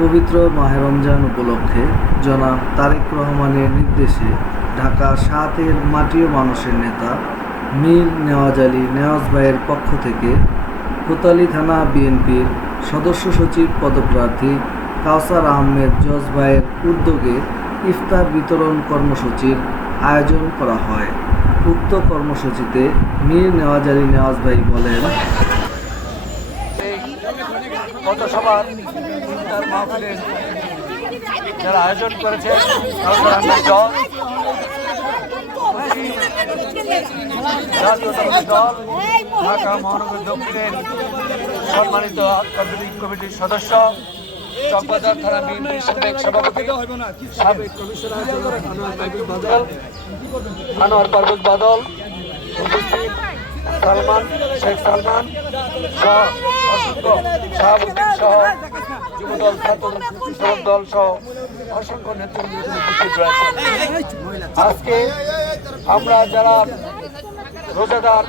পবিত্র মাহে রমজান উপলক্ষে জনাব তারেক রহমানের নির্দেশে ঢাকা ৭-এর মাটি ও মানুষের নেতা মীর নেওয়াজ আলী নেওয়াজ ভাইয়ের পক্ষ থেকে কোতোয়ালী থানা বিএনপির সদস্য সচিব পদপ্রার্থী কাওসার আহমেদ জজ ভাইয়ের উদ্যোগে ইফতার বিতরণ কর্মসূচির আয়োজন করা হয়। উক্ত কর্মসূচিতে মীর নেওয়াজ আলী নেওয়াজ ভাই বলেন, গত সভার ইফতার মাহফিলের যারা আয়োজন করেছে কাওসার আহমেদ জজ, জাতীয়তাবাদী দল ঢাকা মহানগর দক্ষিণের সম্মানিত কেন্দ্রীয় কমিটির সদস্য, চকবাজার থানা বিএনপির সাবেক সভাপতি, সাবেক কমিশনার আনোয়ার পারভেজ বাদল, উপস্থিত সালমান শেখ সালমান সহ অসংখ্য শাহাবুদ্দিন সহ যুবদল ছাত্র দল সহ অসংখ্য নেতৃবৃন্দ উপস্থিত রয়েছে। আজকে আমরা যারা রোজাদার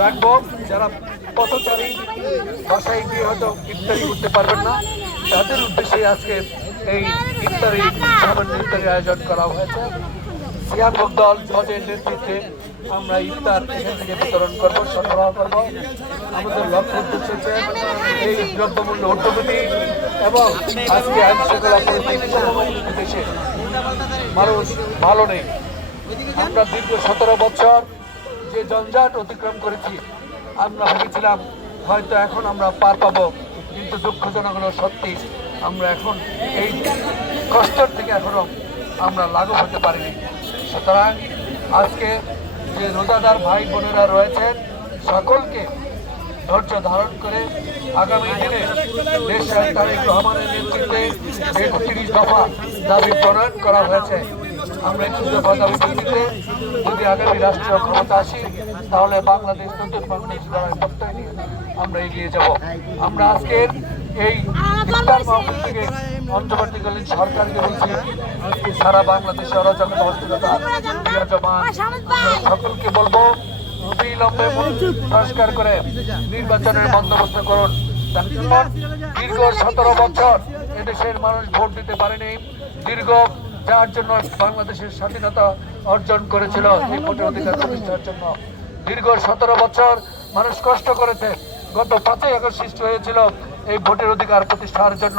রাখবো, যারা পথচারী বাসায় গিয়ে হয়তো ইফতারি করতে পারবেন না, তাদের উদ্দেশ্যে আজকে এই সামান্য ইফতারির আয়োজন করা হয়েছে। সিয়াম দল জজের নেতৃত্বে আমরা ইফতার এখান থেকে বিতরণ করবো, সরবরাহ করবো। আমাদের লক্ষ্য উদ্দেশ্য হচ্ছে এই দ্রব্যমূল্য ঊর্ধ্বগতি এবং আজকে আইন শৃঙ্খলা পরিস্থিতি দেশে মানুষ ভালো নেই। আমরা দীর্ঘ 17 বছর যে জঞ্জাট অতিক্রম করেছি, আমরা ভেবেছিলাম হয়তো এখন আমরা পার পাবো, কিন্তু দুঃখজনক হলো সত্যি আমরা এখন এই কষ্টের থেকে এখনো আমরা লাঘব হতে পারিনি। সুতরাং আজকে যে রোজাদার ভাই বোনেরা রয়েছেন, সকলকে ধৈর্য ধারণ করে আগামী দিনে দেশের তারেক রহমানের নেতৃত্বে ৩১ দফা দাবি প্রণয়ন করা হয়েছে। আমরা ২১ দফা দাবি ভিত্তিতে যদি আগামী রাষ্ট্রীয় ক্ষমতা আসি, তাহলে বাংলাদেশ নতুন বাংলাদেশ গড়ার প্রত্যয় নিয়ে আমরা এগিয়ে যাব। আমরা আজকের এই ইফতার মাহফিল থেকে অন্তর্বর্তীকালীন সরকারকে বলছি, আজকে সারা বাংলাদেশে অরাজকতা অস্থিরতা বিরাজমান, সকলকে বলবো অবিলম্বে সংস্কার করে নির্বাচনের বন্দোবস্ত করুন। দীর্ঘ 17 বছর এদেশের মানুষ ভোট দিতে পারেনি, দীর্ঘ যার জন্য বাংলাদেশের স্বাধীনতা অর্জন করেছিল, এই ভোটের অধিকার প্রতিষ্ঠার জন্য দীর্ঘ 17 বছর মানুষ কষ্ট করেছে। গত 5ই আগস্ট সৃষ্টি হয়েছিল এই ভোটের অধিকার প্রতিষ্ঠার জন্য।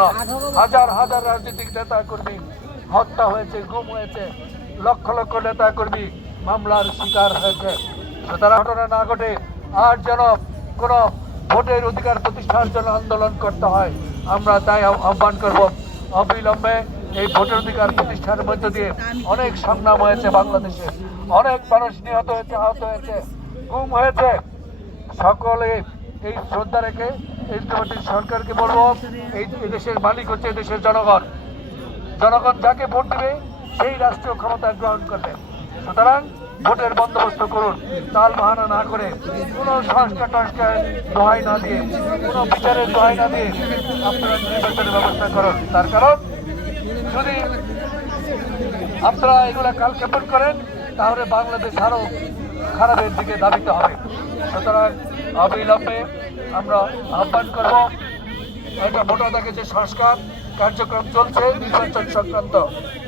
হাজার হাজার রাজনৈতিক নেতা কর্মী হত্যা হয়েছে, গুম হয়েছে, লক্ষ লক্ষ নেতা কর্মী মামলার শিকার হয়েছে। সুতরাং ঘটনা না ঘটে আর যেন কোন ভোটের অধিকার প্রতিষ্ঠার জন্য আন্দোলন করতে হয়, আমরা তাই আহ্বান করব অবিলম্বে এই ভোটের অধিকার প্রতিষ্ঠার মধ্য দিয়ে অনেক সংগ্রাম হয়েছে, বাংলাদেশে অনেক মানুষ নিহত হয়েছে, আহত হয়েছে, গুম হয়েছে। সকলে এই শ্রদ্ধা রেখে এই কমিটির সরকারকে বলবো, এই দেশের মালিক হচ্ছে দেশের জনগণ, জনগণ যাকে ভোট দেবে সেই রাষ্ট্রীয় ক্ষমতা গ্রহণ করবে। সুতরাং ভোটের বন্দোবস্ত করুন, তাল বাহানা না করে, কোনো সংস্কার টংস্কার দোহাই না দিয়ে, কোনো বিচারের দোহাই না দিয়ে আপনারা নির্বাচনের ব্যবস্থা করুন। তার কারণ যদি আপনারা এগুলা কালক্ষেপণ করেন, তাহলে বাংলাদেশ আরও খারাপের দিকে ধাবিত হবে। সুতরাং অবিলম্বে আমরা আহ্বান করব, একটা ভোটার থেকে যে সংস্কার কার্যক্রম চলছে নির্বাচন সংক্রান্ত,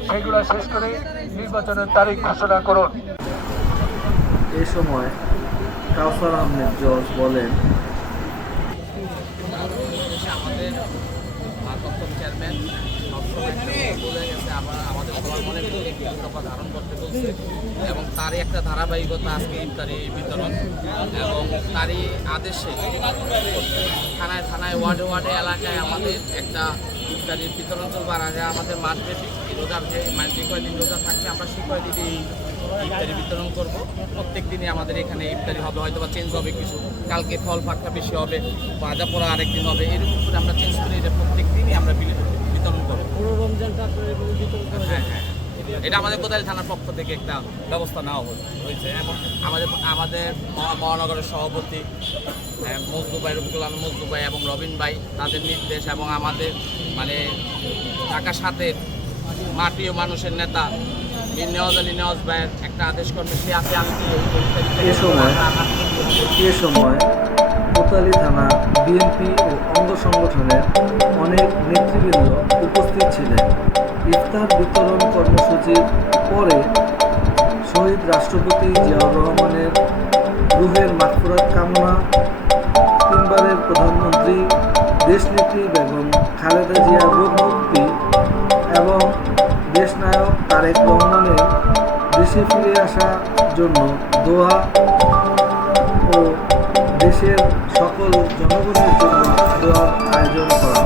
সেগুলো শেষ করে নির্বাচনের তারিখ ঘোষণা করুন। এ সময় কাওসার আহমেদ জজ বলেন, আমাদের ভারপ্রাপ্ত চেয়ারম্যান সবসময় বলে গেছে, আমাদের সবার মনে দফা ধারণ করতে বলছে এবং তারই একটা ধারাবাহিকতা আজকে ইফতারি বিতরণ এবং তারই আদেশে থানায় থানায় ওয়ার্ডে ওয়ার্ডে এলাকায় আমাদের একটা ইফতারির বিতরণ চলবে। আর আগে আমাদের মাসব্যাপী রোজার যে কয়দিন রোজা থাকবে, আমরা সেই কয়দিনই ইফতারি বিতরণ করব। প্রত্যেক দিনই আমাদের এখানে ইফতারি হবে, হয়তো বা চেঞ্জ হবে কিছু, কালকে ফল ফাঁকা বেশি হবে, ভাজা পোড়া আরেকদিন হবে, এরকম করে আমরা চেঞ্জ করে এটা প্রত্যেক দিনই আমরা বিতরণ করবো। পুরো রমজানটা হ্যাঁ হ্যাঁ, এটা আমাদের কোতোয়ালী থানার পক্ষ থেকে একটা ব্যবস্থা নেওয়া হয়েছে এবং আমাদের মহানগরের সভাপতি মজদু ভাই, রফিকুল আলম মজদু ভাই এবং রবিন ভাই, তাদের নির্দেশ এবং আমাদের মানে ঢাকা 7-এর মাটি ও মানুষের নেতা মীর নেওয়াজ আলী নেওয়াজ ভাইয়ের একটা আদেশ করবে, সে আছে আজকে এ সময় কোতোয়ালী থানা বিএনপি ও অঙ্গ সংগঠনের অনেক নেতৃবৃন্দ উপস্থিত ছিলেন। ইফতার বিতরণ কর্মসূচির পরে শহীদ রাষ্ট্রপতি জিয়াউর রহমানের রুহের মাগফিরাত কামনা, তিনবারের প্রধানমন্ত্রী দেশনেত্রী বেগম খালেদা জিয়ার রোগ মুক্তি এবং দেশনায়ক তারেক রহমানের দেশে ফিরে আসার জন্য দোয়া ও দেশের সকল জনগণের জন্য দোয়ার আয়োজন করা